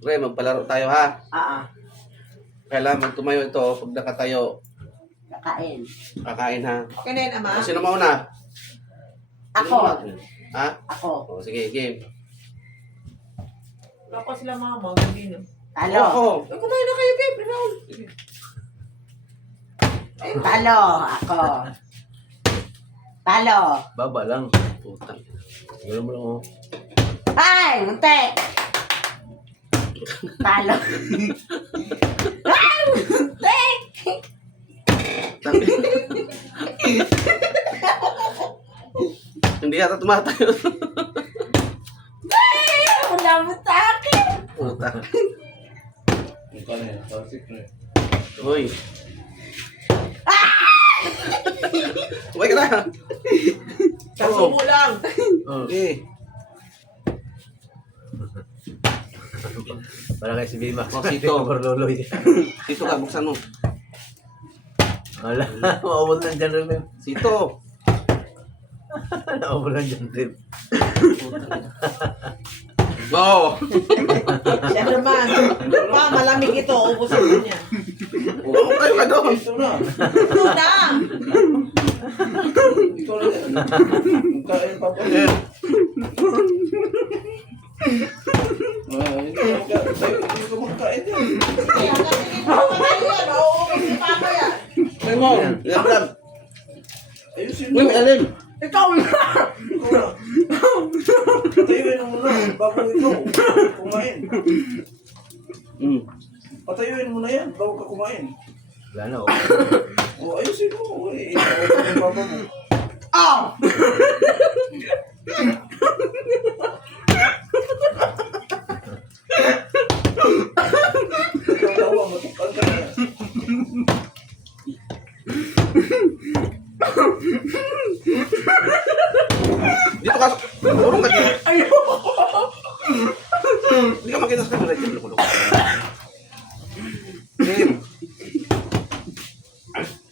Re, magpalaro tayo ha. Ah, Kailangan tumayo ito. Pag nakatayo, kakain. kakain ha. Okay na yun, Ama? Sino mauna? Sino Ako. mauna? Ha? Ako. O, sige, game. Wala pa sila mama, hindi no. Talo. Oo. Eh, kumain na kayo, babe. Raul. Sige. Talo. Ako. Talo. Baba lang. Putang. Gano'n mo lang oh. Ay, muntik. Talo. Ay, muntik. Hindi yata tumatayo. Ay, wala mo sa akin. Putang. Ikaw na yan. Toxic na yan. Uy. Uy ka na. Kasubo lang. Okay. Para kay si Bima. Oh, sito. Overloloy. Sito ka, buksan mo. Wala. Maubol na dyan rin. Sito. Naubol na dyan rin. Oo. Siya naman. Pa, malamig ito. Ubusin mo niya. Oo, kayo ka doon. Ito na. Ito na. Ikaw na yan. Kain pa po. Hindi ko magkain yan. Kaya kasi hindi mo pa yan. Mauubos si Papa yan. May mo. Labram. Ayusin Uy, mo. may alim. Ikaw na. Ikaw na. Patayuin mo na. Bago ikaw. Kumain. Patayuin mo na yan. Bago ka kumain. Wala na, O ayusin mo. Ikaw ang papa mo. Oh. Ikaw tawa. Matukal ka na. Dito ka. Urong ka dito. Hindi ka makita sa camera. Dito, loko-loko. Game.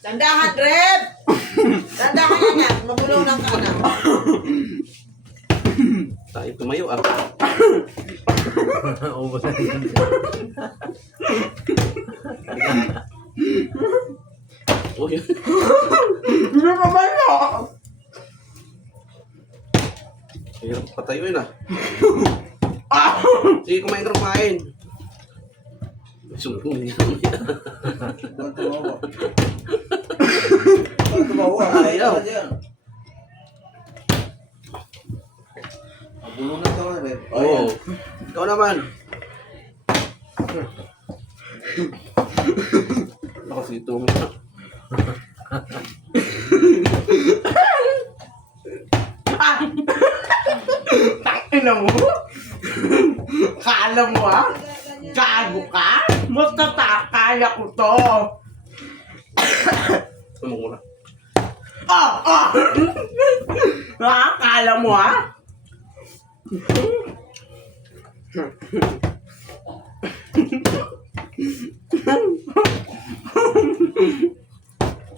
Tandahan, Red! Tandahan ka na. Mabulaw lang ka na. Tayo tumayo ah. ubos na yun. Uy. Hindi pa ba na? Hirap patayuin ah. Sige, kumain ka kumain. Sumpong niya. Huwag tumawa. Huwag tumawa. Ayaw. Ayaw. Dyan. Abulong na ito, Red. Oo. Ikaw naman. Ako si Ito mo. Tangina mo? Kala mo ah? Gago ka? Magtatakaya ko to. Tumong muna. Oh! Oh! Ha? Kala mo ah?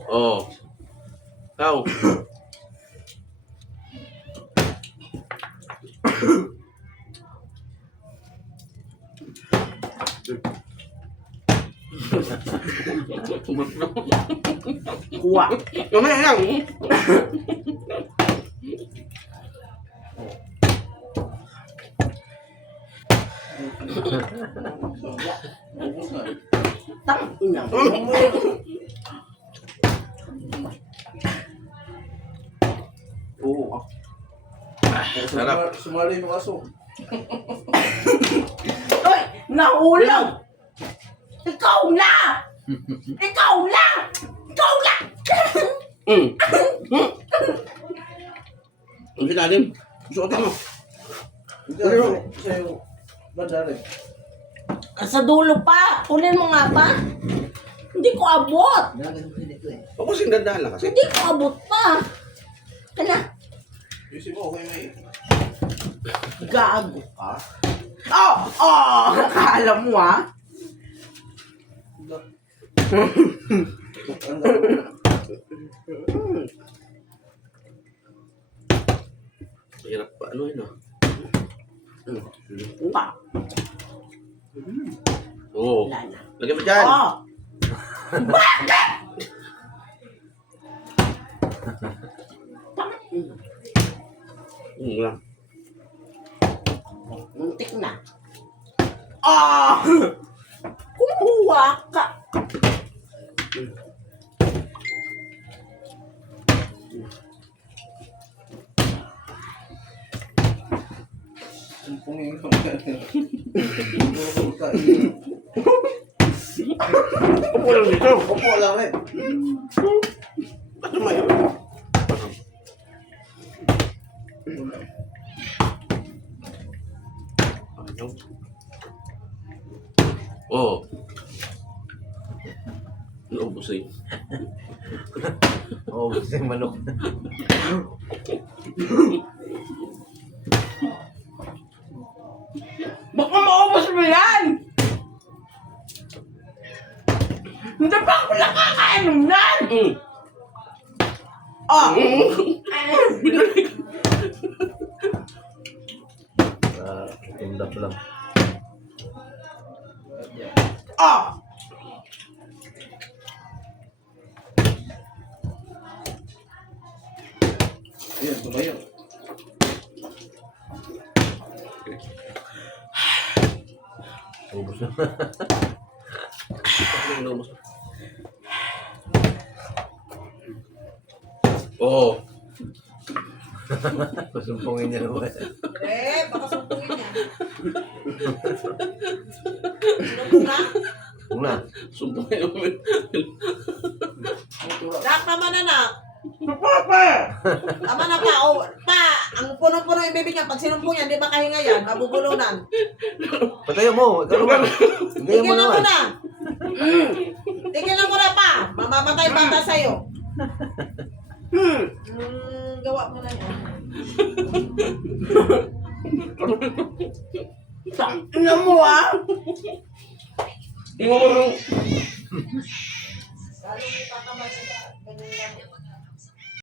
Oo. Ikaw. Kuha. Mamaya lang. Ubus na. Tangina mo. Oo. Sarap. Sumali yung aso. Uy! Nahulog! Ikaw na! Ikaw na! Ikaw na! Ang silalim. Suotin mo. Sa'yo. Banda rin. Sa dulo pa! Kunin mo nga pa! Hindi ko abot! Huwag mo sing dandahan lang kasi. Hindi ko abot pa! Kana? Isip mo, okay may. Gago ka? Oh! Oh! Akala mo ah? Hirap pa ano yun ah. Pa! Oo. Wala na. Lagyan mo dyan. Oh! Bakit? Lang. Muntik na. Ah! Kumuha ka. Sumpungin ko yan. Puro kain. Upo lang dito. Opo lang rin. Ba't tumayo? Ano? Oo. Naubos eh. Oo, gusto yung manok. Baka maubos mo yan! Hindi pa ako nakakainom nan! Oh! Tundap lang. Oh! Ayan, tumayo. Ubus na. Naubos. Oo. Pasumpungin niya naman. Baka sumpungin niya. Sumpung na? Una. Sumpong naman. Dak naman anak. Papa! Tama na pa. O, pa, ang puno-puno yung bibig niya. Pag sinumpong yan, di ba kahinga yan? Mabubulunan. Patayo mo. Ikaw naman. Tigay mo Tigil na naman. muna. Tigil na muna pa. Mamamatay bata sa'yo. Gawa mo na yan. Ina mo ah! Lalo may tatamay sa ganyan lang.